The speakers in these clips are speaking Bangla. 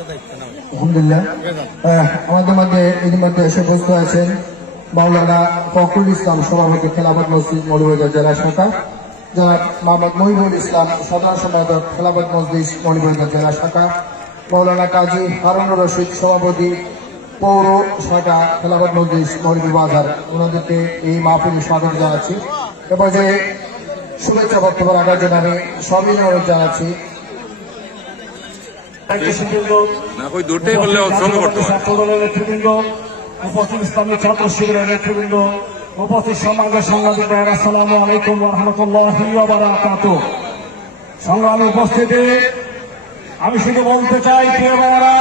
আলহামদুলিল্লাহ আমাদের মধ্যে ইতিমধ্যে এসে উপস্থিত আছেন মাওলানা ফখরুল ইসলাম সভাপতি খেলাফত মসজিদ মৌলভীবাজার জেলা শাখা, জনাব মোহাম্মদ মহিবুল ইসলাম সাধারণ সম্পাদক খেলাফত মসজিদ মৌলভীবাজার জেলা শাখা, মাওলানা কাজী হারুনুর রশিদ সভাপতি পৌর শাখা খেলাফত মসজিদ মৌলভীবাজার। ওনাদেরকে এই মাহফিলে স্বাগত জানাচ্ছি। এবার যে শুভেচ্ছা বক্তব্য রাখার জন্য আমি সবিনয় অনুরোধ জানাচ্ছি উপস্থিত ইসলামী ছাত্র শিবিরের নেতৃবৃন্দ, উপস্থিত সমাজের সাংবাদিক ভাইয়েরা, আসসালামু আলাইকুম ওয়া রাহমাতুল্লাহি ওয়া বারাকাতুহু। সংগ্রামী উপস্থিতি, আমি শুধু বলতে চাই প্রিয় বাবারা,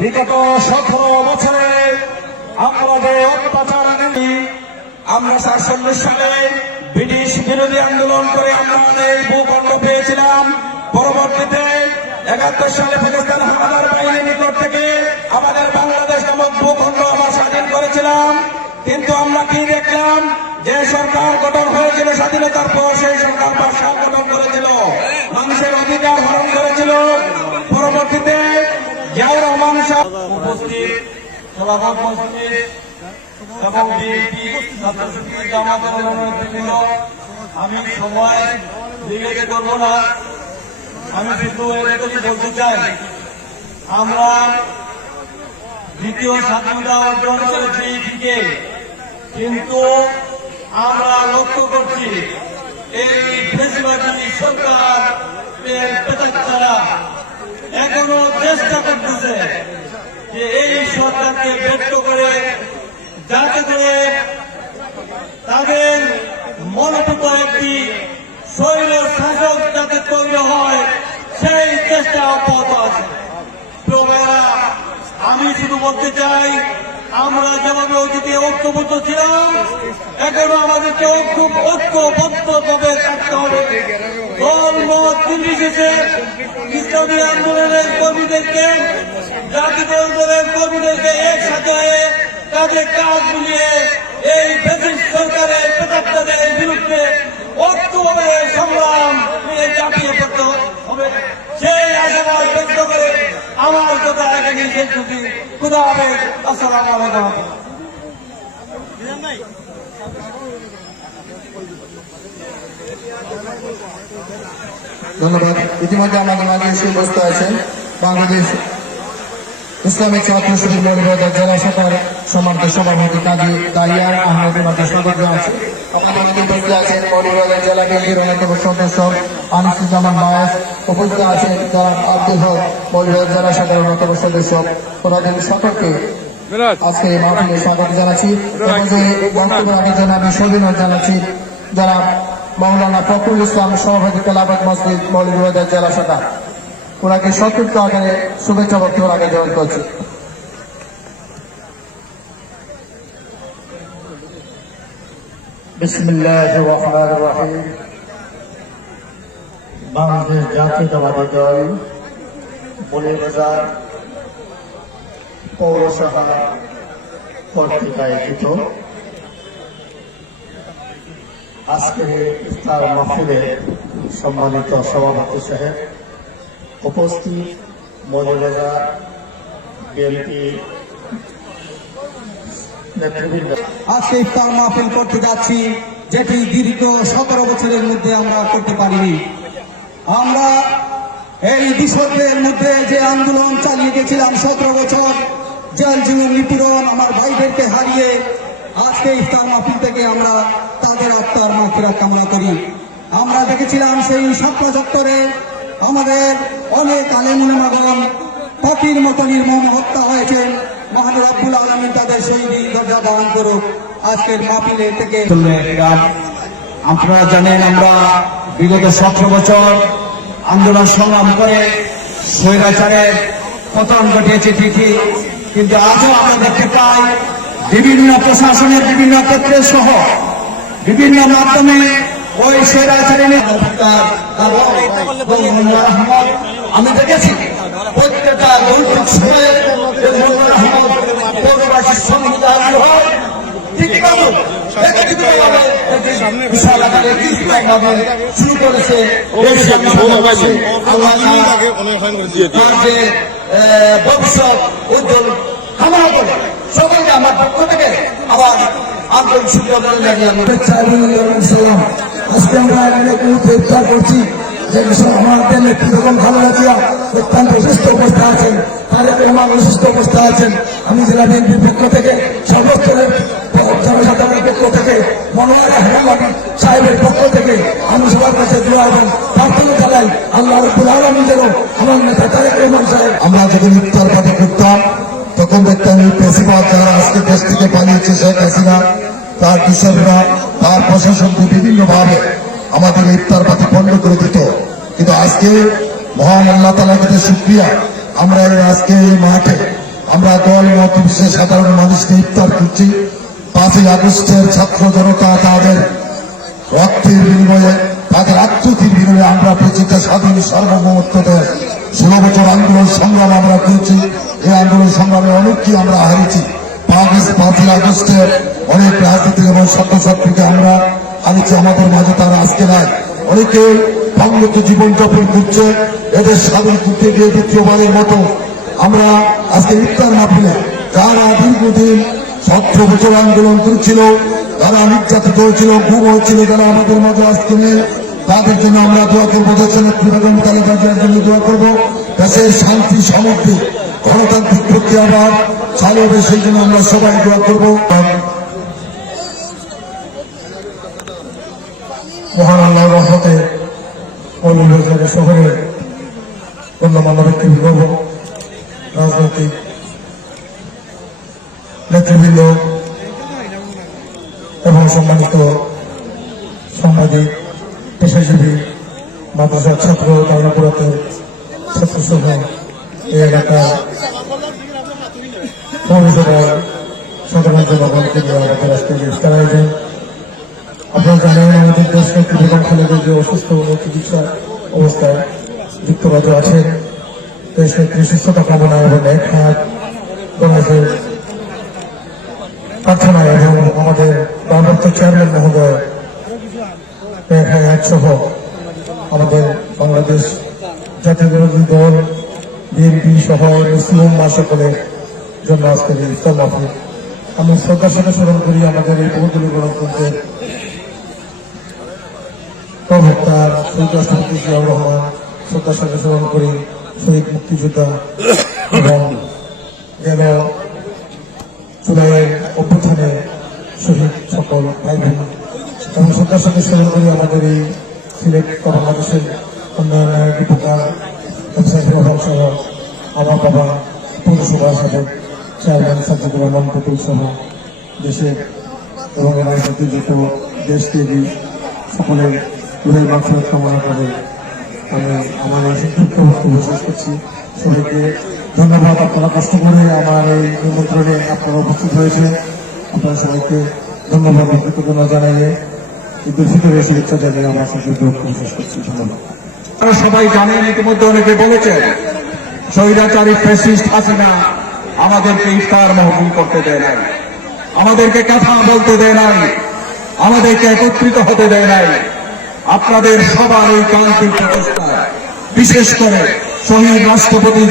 বিগত 17 বছরে আমরা যে অত্যাচার আমরা 47 সালে ব্রিটিশ বিরোধী আন্দোলন করে আমরা অনেক ভূখণ্ড পেয়েছিলাম। পরবর্তীতে 71 সালে পাকিস্তান হানাদার বাহিনীর নিকট থেকে আমাদের বাংলাদেশ নামক ভূখণ্ড আমরা স্বাধীন করেছিলাম। কিন্তু আমরা কি দেখলাম, যে সরকার গঠন হয়েছিল স্বাধীনতার পর, সেই সরকার বাদশাহ গঠন করেছিল, মানুষের অধিকার হরণ করেছিল। পরবর্তীতে জিয়াউর রহমান সাহেব উপস্থিত, খেলাফত মসজিদ এবং বিএনপি ছাত্রশক্তি জামাতের নেতৃবৃন্দ, আমি সময় দিকে করব না, আমি শুধু এটুকু বলতে চাই, আমরা দ্বিতীয় স্বাধীনতা অর্জন করেছি ঠিকই, কিন্তু আমরা লক্ষ্য করছি এই ফ্যাসিবাদী সরকার পেতাত্তারা এখনো চেষ্টা করতেছে যে এই সরকারকে ব্যক্ত করে, যাতে করে তাদের মনোনীত একটি স্বৈর শাসক যাতে তৈরি হয়, সেই চেষ্টা অব্যাহত আছে। আমি শুধু বলতে চাই, আমরা যেভাবে অতীতে ঐক্যবদ্ধ ছিলাম, এখনো আমাদেরকে ঐক্যবদ্ধভাবে থাকতে হবে। দল মত নির্বিশেষে ইসলামী আন্দোলনের কর্মীদেরকে, জাতীয় দলের কর্মীদেরকে একসাথে তাদের কাজ মিলিয়ে এই ফ্যাসিস্ট সরকারের প্রতাপদের বিরুদ্ধে ঐক্যভাবে সংগ্রাম নিয়ে চাপিয়ে পড়তে হবে, সেই আশাবাদ ব্যক্ত করে আমার কথা এখানে শেষ করছি। খুদা হাফেজ, আসসালামু আলাইকুম। ধন্যবাদ। ইতিমধ্যে আমাদের মাঝে এসে উপস্থিত আছেন বাংলাদেশ ইসলামী ছাত্র শিবির মৌলভীবাজার জেলা শাখার সম্মানিত সভাপতি কাজী দাইয়ার আহমেদ, ওনাকে স্বাগত জানাচ্ছি। আমাদের মাঝে উপস্থিত আছেন মৌলভীবাজার জেলা বিএনপির অন্যতম সদস্য আনিসুজ্জামান বায়াস, উপস্থিত আছেন জনাব আব্দুল হক, মৌলভীবাজার জেলা শাখার অন্যতম সদস্য। ওনাদের সকলকে আজকে এই মাহফিলে স্বাগত জানাচ্ছি। এবং যে বক্তব্য রাখার জন্য আমি সবিনয় জানাচ্ছি জনাব মাওলানা ফখরুল ইসলাম সভাপতি খেলাফত মসজিদ মৌলভীবাজার জেলা শাখা, ওনাকে সংক্ষিপ্ত আকারে শুভেচ্ছা বক্তব্য রাখা গ্রহণ করছি। বিসমিল্লাহির রহমানির রহিম। বাংলাদেশ জাতীয়তাবাদী দল মৌলভীবাজার পৌরসভা কর্তৃক আয়োজিত আজকের ইফতার মাহফিলের সম্মানিত সভাপতি সাহেব, উপস্থিত মৌলভীবাজার বিএনপি নেতৃবৃন্দ, আজকে ইফতার মাহফিল করতে যাচ্ছি, যেটি দীর্ঘ 17 বছরের মধ্যে আমরা করতে পারিনি। আমরা এই দূষণের মধ্যে যে আন্দোলন চালিয়ে গেছিলাম 17 বছর, জেল জীবন নিপীড়ন, আমার ভাইদেরকে হারিয়ে আজকে ইফতার মাহফিল থেকে আমরা তাদের আত্মার মাগফিরাত কামনা করি। আমরা দেখেছিলাম সেই ছাত্র চত্বরে আমাদের অনেক আলেম উলামাগণ পাখির মতো নির্মম হত্যা হয়েছে। মহান রব্বুল আলামিন তাদের শহীদ দরজা দান করুক। আজকের মাহফিলে থেকে আপনারা জানেন, আমরা বিগত 17 বছর আন্দোলন সংগ্রাম করে স্বৈরাচারের পতন ঘটিয়েছি ঠিকই, কিন্তু আজও আমরা দেখতে পাই বিভিন্ন প্রশাসনের বিভিন্ন ক্ষেত্রে সহ বিভিন্ন মাধ্যমে ওই স্বৈরাচারের আমি দেখেছি প্রত্যেকটা নৈতিক সময়ে পৌরবাসীর সংবিধান হয় শুরু করেছে ভবিষ্যৎ উজ্জ্বল কামনা করে সকলকে আমার পক্ষ থেকে আবার আন্তরিক শুভেচ্ছা জানিয়ে আমি আজকে আমরা অনেক মুহূর্তে ইফতার করছি যে আমাদের নেতৃত্ব খালেদা জিয়া অত্যন্ত সুস্থ অবস্থা আছেন, তারেক রহমান সুস্থ অবস্থা আছেন। আমি জেলা বিএনপির পক্ষ থেকে সর্বস্তরের জনসাধারণের পক্ষ থেকে মনোয়ার আহমেদ সাহেবের পক্ষ থেকে আমি সবার কাছে দোয়া এবং প্রার্থনা জানাই আল্লাহ রাব্বুল আলামিন যেন আমার নেতা তারেক রহমান সাহেব। আমরা যখন ইফতার পার্টি করতাম তখন দেখতাম এই পেশিবাদ যারা আজকে দেশ থেকে পালিয়েছে শেখ হাসিনা, তার কৃষকরা, তার প্রশাসনকে বিভিন্নভাবে আমাদের ইফতার পাতি বন্ধ করে দিত। কিন্তু আজকে মহান আল্লাহ তাআলার কাছে শুকরিয়া, আমরা আজকে এই মাঠে আমরা দল মত বিশেষ সাধারণ মানুষকে ইফতার করছি। 5ই আগস্টের ছাত্র জনতা তাদের রক্তের বিনিময়ে, তাদের আত্মতির বিনিময়ে আমরা প্রতিটা স্বাধীন সার্বভৌমত্ব দেয় 16 বছর আন্দোলন সংগ্রাম আমরা করেছি। এই আন্দোলন সংগ্রামে অনেককে আমরা হারিয়েছি। 5ই আগস্টের অনেক রাজনীতি এবং ছাত্রছাত্রীকে আমরা হারিয়েছি, আমাদের মাঝে তারা আজকে নাই। অনেকে বাংলাতে জীবনযাপন করছে, এদের স্বাধীন করতে গিয়ে দ্বিতীয়বারের মতো আমরা আজকে ইফতার মাহফিলে যারা দীর্ঘদিন 17 বছর আন্দোলন করেছিল, যারা নির্যাতিত হয়েছিল, গুম হয়েছিল, যারা আমাদের মাঝে আজকে নেই, তাদের জন্য আমরা দোয়া করবো। দেশের নেত্রী বেগম খালেদা জিয়ার জন্য দোয়া করবো। দেশের শান্তি সমৃদ্ধি গণতান্ত্রিক প্রক্রিয়া আবার চালু হবে, সেই জন্য আমরা সবাই দোয়া করবো। মহান আল্লাহর রহমতে মৌলভীবাজার শহরে গণ্যমান্য ব্যক্তিবৃন্দ, রাজনৈতিক নেতৃবৃন্দ এবং সম্মানিত সাংবাদিক, পেশাজীবী, মাদ্রাসার ছাত্র, তারপরাতের ছাত্রসহ এই এলাকার পৌরসভার সাধারণ জনগণকে নিয়ে আমাদের আজকে ইফতার আয়োজন। আপনারা জানেন আমাদের দেশ নেত্রী বেগম খালেদা জিয়া অসুস্থ ও চিকিৎসা অবস্থায় যুক্তরাজ্য আছেন। দেশ নেত্রী সুস্থতা কামনা এবং এক হাত বাংলাদেশের প্রার্থনায় এবং আমাদের ভারপ্রাপ্ত চেয়ারম্যান মহোদয় এক হাত সহ আমাদের বাংলাদেশ জাতীয় বিরোধী দল বিএনপি সহ মুসলিম মা সকলের জন্য আজকের ইফতার মাহফিল আমি শ্রদ্ধার সাথে স্মরণ করি আমাদের এই বহুদলীয় গণতন্ত্রের প্রবক্তা শহীদ রাষ্ট্রপতি জিয়াউর রহমান, শ্রদ্ধার সাথে স্মরণ করি শহীদ মুক্তিযোদ্ধা এবং গেল জুলাইয়ের অভ্যুত্থানে শহীদ সকল ভাই বোন এবং শ্রদ্ধার সাথে স্মরণ করি আমাদের এই সিলেট বাংলাদেশের উন্নয়নের দীপকার ব্যবসায়ী প্রভাব সহ আমার বাবা পৌরসভা সাবেক চেয়ারম্যান সাজ্জাদুর রহমান পটুল সহ দেশের এবং রাজনীতির যত দেশপ্রেমী সকলের দূরের মাধ্যমে কামনা করে আমি আমার এই সংক্ষিপ্ত বক্তব্য শেষ করছি। সবাইকে ধন্যবাদ, আপনারা কষ্ট করে আমার এই নিমন্ত্রণে আপনারা উপস্থিত হয়েছে। আপনারা সবাইকে ধন্যবাদ কৃতজ্ঞতা জানাইয়ে ঈদুল ফিতরের শুভেচ্ছা জানিয়ে আমার সংক্ষিপ্ত বক্তব্য শেষ করছি। ধন্যবাদ। আপনারা সবাই জানেন, ইতিমধ্যে অনেকে বলেছেন স্বৈরাচারী ফ্যাসিস্ট হাসিনা আমাদেরকে ইফতার মাহফিল করতে দেয় নাই, আমাদেরকে কথা বলতে দেয় নাই, আমাদেরকে একত্রিত হতে দেয় নাই। আপনাদের সবার এই ক্রান্তির প্রচেষ্টায় বিশেষ করে শহীদ রাষ্ট্রপতি